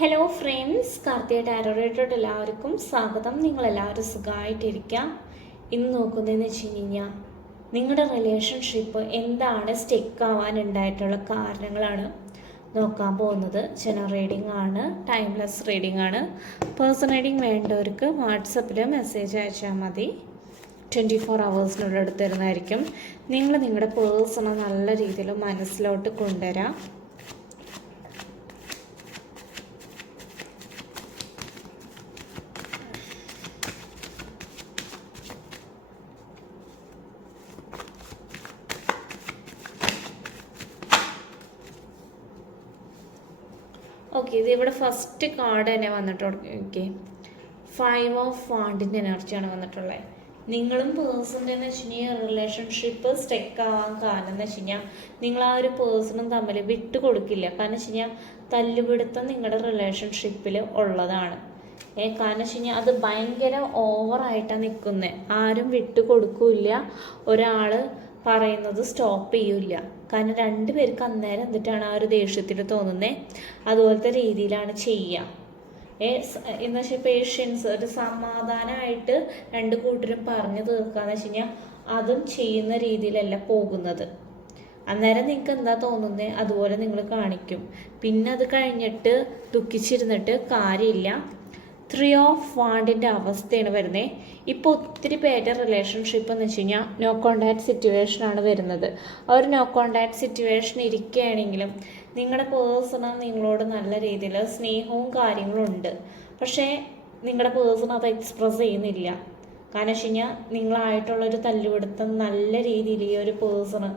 Hello friends, Karthika ടാരോറേറ്റോട് എല്ലാവർക്കും സ്വാഗതം. നിങ്ങളെല്ലാവരും സുഖമായിട്ടിരിക്കാം. ഇന്ന് നോക്കുന്നതെന്ന് വെച്ച് കഴിഞ്ഞാൽ നിങ്ങളുടെ റിലേഷൻഷിപ്പ് എന്താണ് സ്റ്റെക്ക് ആവാനുണ്ടായിട്ടുള്ള കാരണങ്ങളാണ് നോക്കാൻ പോകുന്നത്. ജനറൽ റീഡിംഗ് ആണ്, ടൈംലെസ് റീഡിംഗ് ആണ്. പേഴ്സൺ റീഡിംഗ് വേണ്ടവർക്ക് വാട്സപ്പിൽ മെസ്സേജ് അയച്ചാൽ മതി. 24 hours എടുത്ത് തരുന്നതായിരിക്കും. നിങ്ങളുടെ പേഴ്സണെ നല്ല രീതിയിൽ മനസ്സിലോട്ട് കൊണ്ടുവരാം. ഓക്കെ, ഇത് ഇവിടെ ഫസ്റ്റ് കാർഡ് തന്നെ വന്നിട്ടുണ്ട്. ഓക്കെ, 5 of Wands എനർജിയാണ് വന്നിട്ടുള്ളത്. നിങ്ങളും പേഴ്സൻ്റെ എന്ന് വെച്ച് കഴിഞ്ഞാൽ റിലേഷൻഷിപ്പ് സ്റ്റെക്ക് ആവാൻ കാരണം എന്ന് വെച്ച് കഴിഞ്ഞാൽ നിങ്ങൾ ആ ഒരു പേഴ്സണും തമ്മിൽ വിട്ടു കൊടുക്കില്ല. കാരണം വെച്ച് കഴിഞ്ഞാൽ തല്ലുപിടുത്തം നിങ്ങളുടെ റിലേഷൻഷിപ്പിൽ ഉള്ളതാണ്. കാരണം വെച്ച് കഴിഞ്ഞാൽ അത് ഭയങ്കര ഓവറായിട്ടാണ് നിൽക്കുന്നത്. ആരും വിട്ടു കൊടുക്കില്ല, ഒരാൾ പറയുന്നത് സ്റ്റോപ്പ് ചെയ്യില്ല. കാരണം രണ്ടുപേർക്ക് അന്നേരം എന്നിട്ടാണ് ആ ഒരു ദേഷ്യത്തിൽ തോന്നുന്നത്. അതുപോലത്തെ രീതിയിലാണ് ചെയ്യുക. എന്ന് വെച്ചാൽ പേഷ്യൻസ് ഒരു സമാധാനമായിട്ട് രണ്ട് കൂട്ടരും പറഞ്ഞു തീർക്കാന്ന് വെച്ച് കഴിഞ്ഞാൽ അതും ചെയ്യുന്ന രീതിയിലല്ല പോകുന്നത്. അന്നേരം നിങ്ങൾക്ക് എന്താ തോന്നുന്നത് അതുപോലെ നിങ്ങൾ കാണിക്കും. പിന്നെ അത് കഴിഞ്ഞിട്ട് ദുഃഖിച്ചിരുന്നിട്ട് കാര്യമില്ല. 3 of Wands അവസ്ഥയാണ് വരുന്നത്. ഇപ്പോൾ ഒത്തിരി പേരുടെ റിലേഷൻഷിപ്പ് എന്ന് വെച്ച് കഴിഞ്ഞാൽ നോ കോണ്ടാക്ട് സിറ്റുവേഷനാണ് വരുന്നത്. ആ ഒരു നോ കോണ്ടാക്ട് സിറ്റുവേഷൻ ഇരിക്കുകയാണെങ്കിലും നിങ്ങളുടെ പേഴ്സണ് നിങ്ങളോട് നല്ല രീതിയിൽ സ്നേഹവും കാര്യങ്ങളും ഉണ്ട്. പക്ഷേ നിങ്ങളുടെ പേഴ്സൺ അത് എക്സ്പ്രസ് ചെയ്യുന്നില്ല. കാരണം വെച്ച് കഴിഞ്ഞാൽ നിങ്ങളായിട്ടുള്ളൊരു തല്ലുപിടുത്തം നല്ല രീതിയിൽ ഈ ഒരു പേഴ്സണ്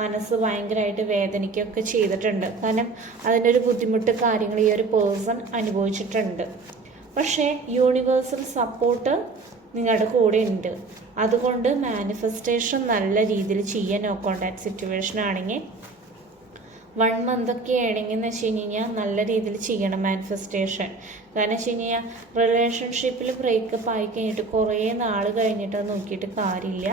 മനസ്സ് ഭയങ്കരമായിട്ട് വേദനിക്കുകയൊക്കെ ചെയ്തിട്ടുണ്ട്. കാരണം അതിൻ്റെ ഒരു ബുദ്ധിമുട്ട് കാര്യങ്ങൾ ഈ ഒരു പേഴ്സൺ അനുഭവിച്ചിട്ടുണ്ട്. പക്ഷേ യൂണിവേഴ്സൽ സപ്പോർട്ട് നിങ്ങളുടെ കൂടെ ഉണ്ട്. അതുകൊണ്ട് മാനിഫെസ്റ്റേഷൻ നല്ല രീതിയിൽ ചെയ്യാൻ നോ കോണ്ടാക്ട് സിറ്റുവേഷൻ ആണെങ്കിൽ 1 month ഒക്കെ ആണെങ്കിൽ എന്ന് വെച്ച് കഴിഞ്ഞാൽ നല്ല രീതിയിൽ ചെയ്യണം മാനിഫെസ്റ്റേഷൻ. കാരണം വെച്ച് കഴിഞ്ഞാൽ റിലേഷൻഷിപ്പിൽ ബ്രേക്കപ്പ് ആയി കഴിഞ്ഞിട്ട് കുറേ നാൾ കഴിഞ്ഞിട്ട് നോക്കിയിട്ട് കാര്യമില്ല.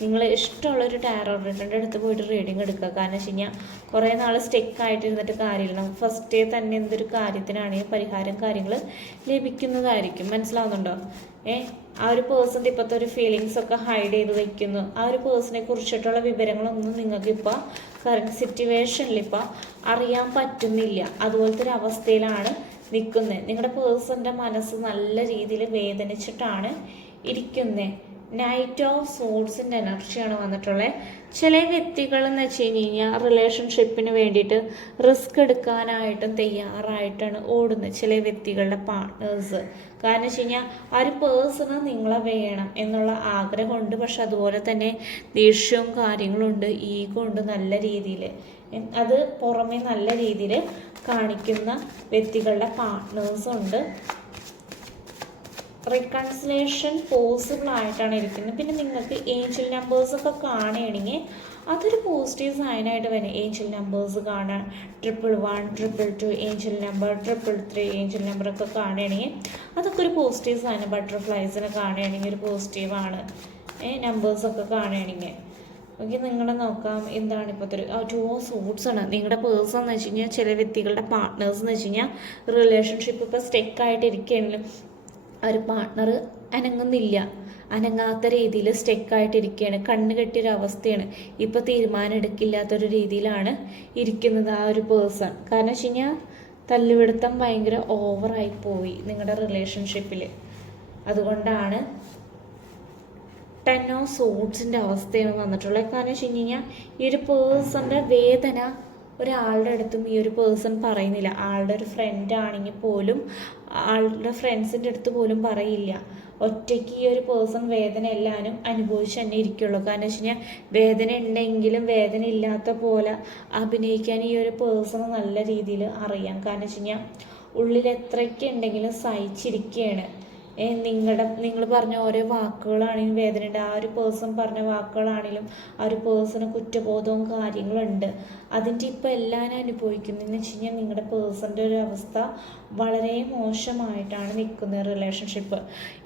നിങ്ങൾ ഇഷ്ടമുള്ളൊരു ടാരോ റീഡറിൻ്റെ അടുത്ത് പോയിട്ട് റീഡിങ് എടുക്കുക. കാരണം വെച്ച് കഴിഞ്ഞാൽ കുറേ നാൾ സ്റ്റെക്കായിട്ടിരുന്നിട്ട് കാര്യമില്ല. ഫസ്റ്റേ തന്നെ എന്തൊരു കാര്യത്തിനാണെങ്കിൽ പരിഹാരം കാര്യങ്ങൾ ലഭിക്കുന്നതായിരിക്കും. മനസ്സിലാവുന്നുണ്ടോ? ആ ഒരു പേഴ്സൻ്റെ ഇപ്പോഴത്തെ ഒരു ഫീലിങ്സ് ഒക്കെ ഹൈഡ് ചെയ്ത് വയ്ക്കുന്നു. ആ ഒരു പേഴ്സണെ കുറിച്ചിട്ടുള്ള വിവരങ്ങളൊന്നും നിങ്ങൾക്ക് ഇപ്പോൾ കറണ്ട് സിറ്റുവേഷനിൽ ഇപ്പോൾ അറിയാൻ പറ്റുന്നില്ല. അതുപോലത്തെ ഒരു അവസ്ഥയിലാണ് നിൽക്കുന്നത്. നിങ്ങളുടെ പേഴ്സൻ്റെ മനസ്സ് നല്ല രീതിയിൽ വേദനിച്ചിട്ടാണ് ഇരിക്കുന്നത്. നൈറ്റ് ഓഫ് സോഡ്സിൻ്റെ എനർജിയാണ് വന്നിട്ടുള്ളത്. ചില വ്യക്തികൾ എന്ന് വെച്ച് കഴിഞ്ഞാൽ റിലേഷൻഷിപ്പിന് വേണ്ടിയിട്ട് റിസ്ക് എടുക്കാനായിട്ടും തയ്യാറായിട്ടാണ് ഓടുന്നത് ചില വ്യക്തികളുടെ പാർട്ട്നേഴ്സ്. കാരണം വെച്ച് കഴിഞ്ഞാൽ ആ ഒരു പേഴ്സണ് നിങ്ങളെ വേണം എന്നുള്ള ആഗ്രഹമുണ്ട്. പക്ഷെ അതുപോലെ തന്നെ ദേഷ്യവും കാര്യങ്ങളുണ്ട്, ഈഗോ ഉണ്ട് നല്ല രീതിയിൽ. അത് പുറമെ നല്ല രീതിയിൽ കാണിക്കുന്ന വ്യക്തികളുടെ പാർട്ട്നേഴ്സും ഉണ്ട്. റീകൺസിലേഷൻ പോസിബിൾ ആയിട്ടാണ് ഇരിക്കുന്നത്. പിന്നെ നിങ്ങൾക്ക് ഏഞ്ചൽ നമ്പേഴ്സൊക്കെ കാണുകയാണെങ്കിൽ അതൊരു പോസിറ്റീവ് സൈനായിട്ട് വരും. ഏഞ്ചൽ നമ്പേഴ്സ് കാണാൻ 111, 222 ഏഞ്ചൽ നമ്പർ, 333 ഏഞ്ചൽ നമ്പറൊക്കെ കാണുകയാണെങ്കിൽ അതൊക്കെ ഒരു പോസിറ്റീവ് സൈൻ. ബട്ടർഫ്ലൈസിനെ കാണുകയാണെങ്കിൽ ഒരു പോസിറ്റീവാണ്. നമ്പേഴ്സൊക്കെ കാണുകയാണെങ്കിൽ ഓക്കെ. നിങ്ങളെ നോക്കാം എന്താണ് ഇപ്പോഴത്തെ ഒരു 2 of Swords ആണ് നിങ്ങളുടെ പേഴ്സൺ എന്ന് വെച്ച് കഴിഞ്ഞാൽ. ചില വ്യക്തികളുടെ പാർട്ട്നേഴ്സ് എന്ന് വെച്ച് കഴിഞ്ഞാൽ റിലേഷൻഷിപ്പ് ഇപ്പോൾ സ്റ്റെക്കായിട്ടിരിക്കുകയാണെങ്കിലും ഒരു പാർട്ട്ണർ അനങ്ങുന്നില്ല, അനങ്ങാത്ത രീതിയിൽ സ്റ്റെക്കായിട്ടിരിക്കുകയാണ്. കണ്ണ് കെട്ടിയൊരവസ്ഥയാണ്. ഇപ്പോൾ തീരുമാനം എടുക്കില്ലാത്തൊരു രീതിയിലാണ് ഇരിക്കുന്നത് ആ ഒരു പേഴ്സൺ. കാരണം വെച്ച് കഴിഞ്ഞാൽ തല്ലുപിടുത്തം ഭയങ്കര ഓവറായി പോയി നിങ്ങളുടെ റിലേഷൻഷിപ്പിൽ. അതുകൊണ്ടാണ് 10 of Swordsൻ്റെ അവസ്ഥയാണ് വന്നിട്ടുള്ളത്. കാരണം വെച്ച് കഴിഞ്ഞാൽ ഈ ഒരു പേഴ്സൻ്റെ വേദന ഒരാളുടെ അടുത്തും ഈ ഒരു പേഴ്സൺ പറയുന്നില്ല. ആളുടെ ഒരു ഫ്രണ്ട് ആണെങ്കിൽ പോലും ആളുടെ ഫ്രണ്ട്സിൻ്റെ അടുത്ത് പോലും പറയില്ല. ഒറ്റയ്ക്ക് ഈ ഒരു പേഴ്സൺ വേദന എല്ലാവരും അനുഭവിച്ച് തന്നെ ഇരിക്കുള്ളൂ. കാരണം വെച്ച് കഴിഞ്ഞാൽ വേദന ഉണ്ടെങ്കിലും വേദന ഇല്ലാത്ത പോലെ അഭിനയിക്കാൻ ഈ ഒരു പേഴ്സണ് നല്ല രീതിയിൽ അറിയാം. കാരണം വെച്ച് കഴിഞ്ഞാൽ ഉള്ളിൽ എത്രയ്ക്ക് ഉണ്ടെങ്കിലും സഹിച്ചിരിക്കുകയാണ്. നിങ്ങൾ പറഞ്ഞ ഓരോ വാക്കുകളാണെങ്കിലും വേദനയുണ്ട്. ആ ഒരു പേഴ്സൺ പറഞ്ഞ വാക്കുകളാണെങ്കിലും ആ ഒരു പേഴ്സണ് കുറ്റബോധവും കാര്യങ്ങളുണ്ട്. അതിൻ്റെ ഇപ്പോൾ എല്ലാവരും അനുഭവിക്കുന്നതെന്ന് വെച്ച് കഴിഞ്ഞാൽ നിങ്ങളുടെ പേഴ്സൻ്റെ ഒരു അവസ്ഥ വളരെ മോശമായിട്ടാണ് നിൽക്കുന്നത് റിലേഷൻഷിപ്പ്.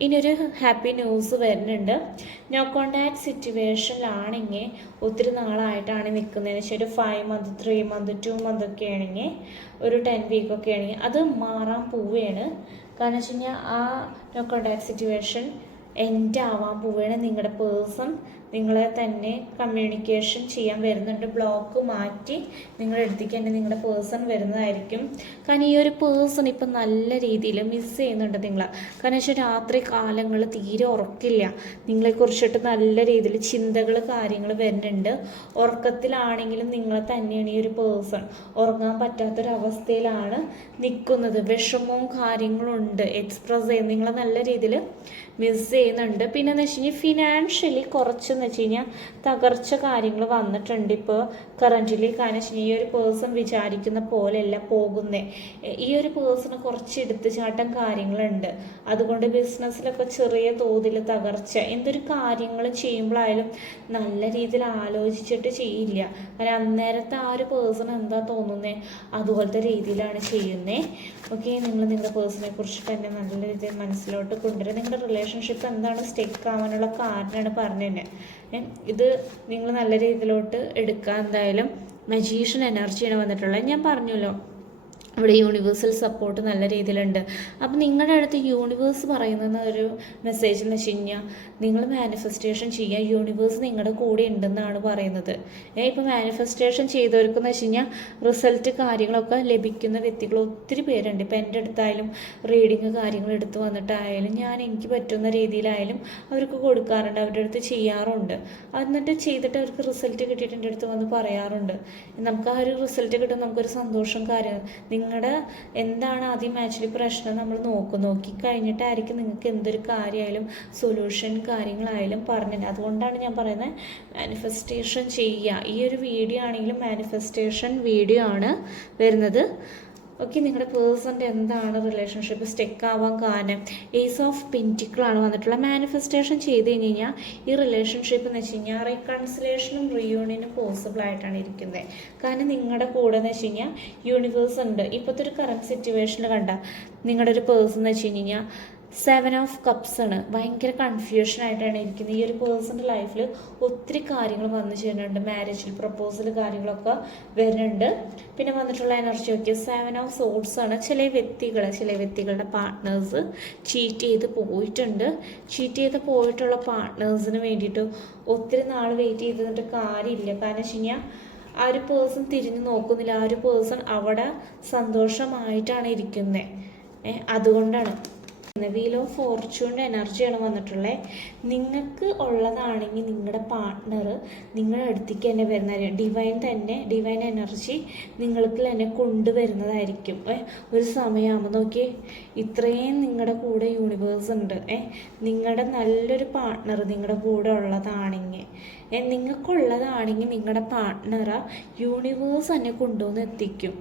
ഇനിയൊരു ഹാപ്പി ന്യൂസ് വരുന്നുണ്ട്. നോ കോണ്ടാക്ട് സിറ്റുവേഷനിലാണെങ്കിൽ ഒത്തിരി നാളായിട്ടാണ് നിൽക്കുന്നതെന്ന് വെച്ചാൽ ഒരു 5 month 3 month 2 month ഒക്കെ ആണെങ്കിൽ ഒരു 10 week ഒക്കെ ആണെങ്കിൽ അത് മാറാൻ പോവുകയാണ്. കാരണം വെച്ച് കഴിഞ്ഞാൽ ആ നോ കോണ്ടാക്ട് സിറ്റുവേഷൻ എൻഡ് ആവാൻ പോവുകയാണ്. നിങ്ങളുടെ പേഴ്സൺ നിങ്ങളെ തന്നെ കമ്മ്യൂണിക്കേഷൻ ചെയ്യാൻ വരുന്നുണ്ട്. ബ്ലോക്ക് മാറ്റി നിങ്ങളുടെ അടുത്തേക്ക് തന്നെ നിങ്ങളുടെ പേഴ്സൺ വരുന്നതായിരിക്കും. കാരണം ഈ ഒരു പേഴ്സൺ ഇപ്പം നല്ല രീതിയിൽ മിസ് ചെയ്യുന്നുണ്ട് നിങ്ങളെ. കാരണം വെച്ചാൽ രാത്രി കാലങ്ങൾ തീരെ ഉറക്കില്ല. നിങ്ങളെക്കുറിച്ചിട്ട് നല്ല രീതിയിൽ ചിന്തകൾ കാര്യങ്ങൾ വരുന്നുണ്ട്. ഉറക്കത്തിലാണെങ്കിലും നിങ്ങളെ തന്നെയാണ് ഈ ഒരു പേഴ്സൺ ഉറങ്ങാൻ പറ്റാത്തൊരവസ്ഥയിലാണ് നിൽക്കുന്നത്. വിഷമവും കാര്യങ്ങളും ഉണ്ട് എക്സ്പ്രസ് ചെയ്ത് നിങ്ങളെ നല്ല രീതിയിൽ മിസ് ചെയ്യുന്നുണ്ട്. പിന്നെ എന്ന് വെച്ച് കഴിഞ്ഞാൽ ഫിനാൻഷ്യലി കുറച്ചെന്ന് വെച്ച് കഴിഞ്ഞാൽ തകർച്ച കാര്യങ്ങൾ വന്നിട്ടുണ്ട് ഇപ്പോൾ കറൻ്റിലി. കാരണം വെച്ച് കഴിഞ്ഞാൽ ഈ ഒരു പേഴ്സൺ വിചാരിക്കുന്ന പോലെയല്ല പോകുന്നത്. ഈ ഒരു പേഴ്സണ് കുറച്ച് എടുത്തുചാട്ടം കാര്യങ്ങളുണ്ട്. അതുകൊണ്ട് ബിസിനസ്സിലൊക്കെ ചെറിയ തോതിൽ തകർച്ച. എന്തൊരു കാര്യങ്ങൾ ചെയ്യുമ്പോഴായാലും നല്ല രീതിയിൽ ആലോചിച്ചിട്ട് ചെയ്യില്ല. കാരണം അന്നേരത്തെ ആ ഒരു പേഴ്സൺ എന്താ തോന്നുന്നത് അതുപോലത്തെ രീതിയിലാണ് ചെയ്യുന്നത്. ഓക്കെ, നിങ്ങൾ നിങ്ങളുടെ പേഴ്സണെ കുറിച്ച് തന്നെ നല്ല രീതിയിൽ മനസ്സിലോട്ട് കൊണ്ടുവരിക. നിങ്ങളുടെ റിലേഷൻഷിപ്പ് എന്താണ് സ്റ്റെക്ക് ആവാനുള്ള കാരണമാണ് പറഞ്ഞത്. ഇത് നിങ്ങൾ നല്ല രീതിയിലോട്ട് എടുക്കുക. എന്തായാലും മജീഷ്യൻ എനർജിയാണ് വന്നിട്ടുള്ളത്. ഞാൻ പറഞ്ഞല്ലോ ഇവിടെ യൂണിവേഴ്സൽ സപ്പോർട്ട് നല്ല രീതിയിലുണ്ട്. അപ്പം നിങ്ങളുടെ അടുത്ത് യൂണിവേഴ്സ് പറയുന്ന ഒരു മെസ്സേജ് എന്ന് വെച്ച് കഴിഞ്ഞാൽ നിങ്ങൾ മാനിഫെസ്റ്റേഷൻ ചെയ്യുക, യൂണിവേഴ്സ് നിങ്ങളുടെ കൂടെ ഉണ്ടെന്നാണ് പറയുന്നത്. ഇപ്പോൾ മാനിഫെസ്റ്റേഷൻ ചെയ്തവർക്കെന്ന് വെച്ച് കഴിഞ്ഞാൽ റിസൾട്ട് കാര്യങ്ങളൊക്കെ ലഭിക്കുന്ന വ്യക്തികൾ ഒത്തിരി പേരുണ്ട്. ഇപ്പം എൻ്റെ അടുത്തായാലും റീഡിങ് കാര്യങ്ങൾ എടുത്ത് വന്നിട്ടായാലും ഞാൻ എനിക്ക് പറ്റുന്ന രീതിയിലായാലും അവർക്ക് കൊടുക്കാറുണ്ട്, അവരുടെ അടുത്ത് ചെയ്യാറുണ്ട്. എന്നിട്ട് ചെയ്തിട്ട് അവർക്ക് റിസൾട്ട് കിട്ടിയിട്ട് എൻ്റെ അടുത്ത് വന്ന് പറയാറുണ്ട്. നമുക്ക് ആ ഒരു റിസൾട്ട് കിട്ടുമ്പോൾ നമുക്കൊരു സന്തോഷം കാര്യം. നിങ്ങളുടെ എന്താണ് ആദ്യം ആക്ച്വലി പ്രശ്നം നമ്മൾ നോക്കിക്കഴിഞ്ഞിട്ടായിരിക്കും നിങ്ങൾക്ക് എന്തൊരു കാര്യമായാലും സൊല്യൂഷൻ കാര്യങ്ങളായാലും പറഞ്ഞത്. അതുകൊണ്ടാണ് ഞാൻ പറയുന്നത് മാനിഫെസ്റ്റേഷൻ ചെയ്യുക. ഈ ഒരു വീഡിയോ ആണെങ്കിലും മാനിഫെസ്റ്റേഷൻ വീഡിയോ ആണ് വരുന്നത്. ഓക്കെ, നിങ്ങളുടെ പേഴ്സൻ്റെ എന്താണ് റിലേഷൻഷിപ്പ് സ്റ്റെക്ക് ആവാൻ കാരണം ഏസ് ഓഫ് പെൻറ്റിക്കിളാണ് വന്നിട്ടുള്ള. മാനിഫെസ്റ്റേഷൻ ചെയ്ത് കഴിഞ്ഞ് കഴിഞ്ഞാൽ ഈ റിലേഷൻഷിപ്പ് എന്ന് വെച്ച് കഴിഞ്ഞാൽ റീകൺസിലേഷനും റീയൂണിയനും പോസിബിൾ ആയിട്ടാണ് ഇരിക്കുന്നത്. കാരണം നിങ്ങളുടെ കൂടെ എന്ന് വെച്ച് കഴിഞ്ഞാൽ യൂണിവേഴ്സ് ഉണ്ട്. ഇപ്പോഴത്തെ ഒരു കറണ്ട് സിറ്റുവേഷനിൽ കണ്ട നിങ്ങളുടെ ഒരു പേഴ്സൺ എന്ന് വെച്ച് കഴിഞ്ഞാൽ 7 of Cups ആണ്. ഭയങ്കര കൺഫ്യൂഷനായിട്ടാണ് ഇരിക്കുന്നത്. ഈ ഒരു പേഴ്സൻ്റെ ലൈഫിൽ ഒത്തിരി കാര്യങ്ങൾ വന്നു ചേരുന്നുണ്ട്. മാരേജിൽ പ്രപ്പോസൽ കാര്യങ്ങളൊക്കെ വരുന്നുണ്ട്. പിന്നെ വന്നിട്ടുള്ള എനർജി ഒക്കെ 7 of Swords ആണ്. ചില വ്യക്തികളുടെ പാർട്ട്നേഴ്സ് ചീറ്റ് ചെയ്ത് പോയിട്ടുണ്ട്. ചീറ്റ് ചെയ്ത് പോയിട്ടുള്ള പാർട്ട്നേഴ്സിന് വേണ്ടിയിട്ട് ഒത്തിരി നാൾ വെയിറ്റ് ചെയ്തിട്ട് കാര്യമില്ല. കാരണം വെച്ച് കഴിഞ്ഞാൽ ആ ഒരു പേഴ്സൺ തിരിഞ്ഞു നോക്കുന്നില്ല. ആ ഒരു പേഴ്സൺ അവിടെ സന്തോഷമായിട്ടാണ് ഇരിക്കുന്നത്. അതുകൊണ്ടാണ് വീൽ ഓഫ് ഫോർച്യൂണിൻ്റെ എനർജിയാണ് വന്നിട്ടുള്ളത്. നിങ്ങൾക്ക് ഉള്ളതാണെങ്കിൽ നിങ്ങളുടെ പാർട്ട്ണർ നിങ്ങളുടെ അടുത്തേക്ക് തന്നെ വരുന്നതായിരിക്കും. ഡിവൈൻ എനർജി നിങ്ങൾക്ക് തന്നെ കൊണ്ടുവരുന്നതായിരിക്കും. ഒരു സമയമാകുമ്പോൾ നോക്കിയേ, ഇത്രയും നിങ്ങളുടെ കൂടെ യൂണിവേഴ്സ് ഉണ്ട്. നിങ്ങളുടെ നല്ലൊരു പാർട്ട്ണർ നിങ്ങളുടെ കൂടെ ഉള്ളതാണെങ്കിൽ നിങ്ങൾക്കുള്ളതാണെങ്കിൽ നിങ്ങളുടെ പാർട്ട്ണറെ യൂണിവേഴ്സ് തന്നെ കൊണ്ടുവന്ന് എത്തിക്കും.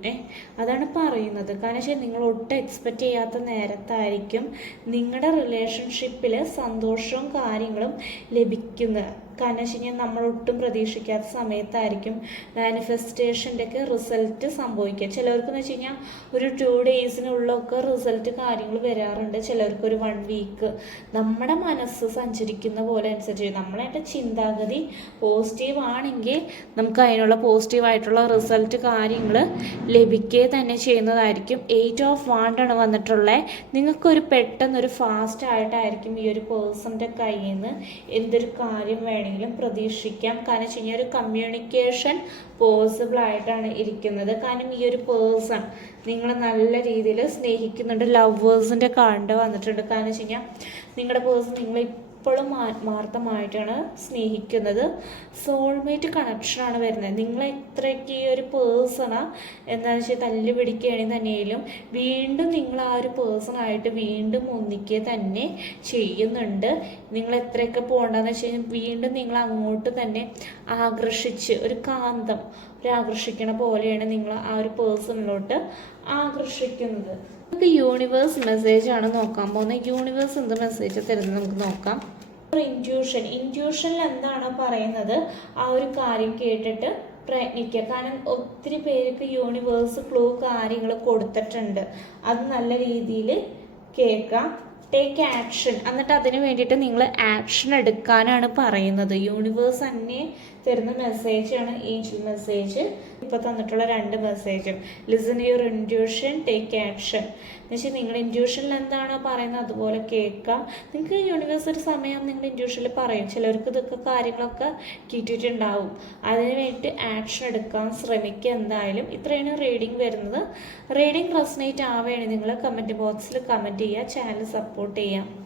അതാണ് പറയുന്നത്. കാരണം വെച്ചാൽ നിങ്ങൾ ഒട്ടും എക്സ്പെക്റ്റ് ചെയ്യാത്ത നേരത്തായിരിക്കും നിങ്ങളുടെ റിലേഷൻഷിപ്പിൽ സന്തോഷവും കാര്യങ്ങളും ലഭിക്കുന്നത്. കാരണം വെച്ച് കഴിഞ്ഞാൽ നമ്മളൊട്ടും പ്രതീക്ഷിക്കാത്ത സമയത്തായിരിക്കും മാനിഫെസ്റ്റേഷൻ്റെ ഒക്കെ റിസൾട്ട് സംഭവിക്കുക. ചിലവർക്കെന്ന് വെച്ച് കഴിഞ്ഞാൽ ഒരു 2 daysനുള്ളൊക്കെ റിസൾട്ട് കാര്യങ്ങൾ വരാറുണ്ട്. ചിലർക്ക് ഒരു 1 week. നമ്മുടെ മനസ്സ് സഞ്ചരിക്കുന്ന പോലെ അനുസരിച്ച് നമ്മളതിൻ്റെ ചിന്താഗതി പോസിറ്റീവ് ആണെങ്കിൽ നമുക്ക് അതിനുള്ള പോസിറ്റീവായിട്ടുള്ള റിസൾട്ട് കാര്യങ്ങൾ ലഭിക്കുക തന്നെ ചെയ്യുന്നതായിരിക്കും. 8 of Wands ആണ് വന്നിട്ടുള്ളത്. നിങ്ങൾക്കൊരു പെട്ടെന്നൊരു ഫാസ്റ്റ് ആയിട്ടായിരിക്കും ഈ ഒരു പേഴ്സൻ്റെ കയ്യിൽ നിന്ന് എന്തൊരു കാര്യം വേണമെങ്കിലും പ്രതീക്ഷിക്കാം. കാരണം വെച്ച് കഴിഞ്ഞാൽ ഒരു കമ്മ്യൂണിക്കേഷൻ പോസിബിൾ ആയിട്ടാണ് ഇരിക്കുന്നത്. കാരണം ഈ ഒരു പേഴ്സൺ നിങ്ങളെ നല്ല രീതിയിൽ സ്നേഹിക്കുന്നുണ്ട്. ലവേഴ്സിൻ്റെ കാർഡ് വന്നിട്ടുണ്ട്. കാരണം വെച്ച് കഴിഞ്ഞാൽ നിങ്ങളുടെ പേഴ്സൺ നിങ്ങളെ ഇപ്പോഴും ആത്മാർത്ഥമായിട്ടാണ് സ്നേഹിക്കുന്നത്. സോൾമേറ്റ് കണക്ഷനാണ് വരുന്നത്. നിങ്ങൾ എത്രയ്ക്ക് ഈ ഒരു പേഴ്സണാ എന്താണെന്ന് വെച്ചാൽ തല്ലി പിടിക്കുകയാണെങ്കിൽ തന്നെയും വീണ്ടും നിങ്ങൾ ആ ഒരു പേഴ്സണായിട്ട് വീണ്ടും ഒന്നിക്കുക തന്നെ ചെയ്യുന്നുണ്ട്. നിങ്ങൾ എത്രയൊക്കെ പോകണ്ടെന്ന് വെച്ച് കഴിഞ്ഞാൽ വീണ്ടും നിങ്ങൾ അങ്ങോട്ട് തന്നെ ആകർഷിച്ച് ഒരു കാന്തം ആകർഷിക്കണ പോലെയാണ് നിങ്ങൾ ആ ഒരു പേഴ്സണിലോട്ട് ആകർഷിക്കുന്നത്. നമുക്ക് യൂണിവേഴ്സ് മെസ്സേജാണ് നോക്കാൻ പോകുന്നത്. യൂണിവേഴ്സ് എന്ത് മെസ്സേജ് തരുന്നത് നമുക്ക് നോക്കാം. ഇൻറ്റ്യൂഷനിൽ എന്താണ് പറയുന്നത് ആ ഒരു കാര്യം കേട്ടിട്ട് പ്രയത്നിക്കുക. കാരണം ഒത്തിരി പേർക്ക് യൂണിവേഴ്സ് ക്ലൂ കാര്യങ്ങൾ കൊടുത്തിട്ടുണ്ട്. അത് നല്ല രീതിയിൽ കേൾക്കാം. Take action. എന്നിട്ട് അതിന് വേണ്ടിയിട്ട് നിങ്ങൾ ആക്ഷൻ എടുക്കാനാണ് പറയുന്നത്. യൂണിവേഴ്സ് തന്നെ തരുന്ന മെസ്സേജാണ് ഏഞ്ചൽ മെസ്സേജ്. ഇപ്പോൾ തന്നിട്ടുള്ള 2 മെസ്സേജും. Listen your intuition, take action എന്ന് വെച്ചാൽ നിങ്ങളുടെ ഇൻറ്റ്യൂഷനിൽ എന്താണോ പറയുന്നത് അതുപോലെ കേൾക്കാം. നിങ്ങൾക്ക് യൂണിവേഴ്സ് ഒരു സമയം നിങ്ങളുടെ ഇൻറ്റ്യൂഷനിൽ പറയും. ചിലർക്ക് ഇതൊക്കെ കാര്യങ്ങളൊക്കെ കിട്ടിയിട്ടുണ്ടാവും. അതിന് വേണ്ടിയിട്ട് ആക്ഷൻ എടുക്കാൻ ശ്രമിക്കുക. എന്തായാലും ഇത്രയാണ് റീഡിങ് വരുന്നത്. റീഡിങ് റെസനേറ്റ് ആവുകയാണെങ്കിൽ നിങ്ങൾ കമൻറ്റ് ബോക്സിൽ കമൻറ്റ് ചെയ്യുക. ചാനൽ സപ്പോർട്ട് ചെയ്യുക.